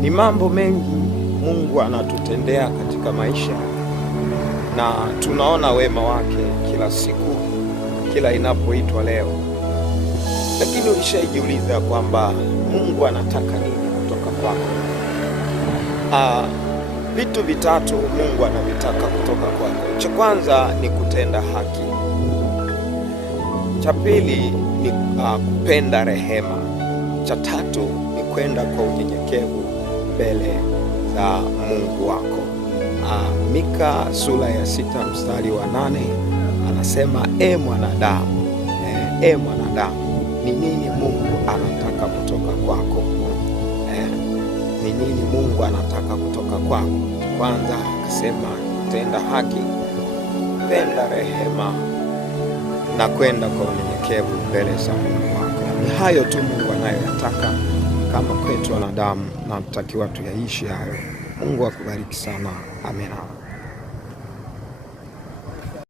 Ni mambo mengi Mungu anatutendea katika maisha na tunaona wema wake kila siku, kila inapoitwa leo. Lakini ulishajiuliza kwamba Mungu anataka nini kutoka kwako? Vitu vitatu Mungu anavitaka kutoka kwako. Cha kwanza ni kutenda haki. Cha pili ni kupenda rehema. Cha tatu ni kwenda kwa unyenyekevu mbele za Mungu wako. Mika sura ya 6 mstari wa 8 anasema, mwanadamu, mwanadamu, ni nini Mungu anataka kutoka kwako? Ni nini Mungu anataka kutoka kwako? Kwanza akasema kutenda haki, kupenda rehema na kwenda kwa unyenyekevu mbele za Mungu wako. Ni hayo tu Mungu anayoyataka kama kwetu wanadamu, na tutakiwa tuyaishi hayo. Mungu akubariki sana. Amina.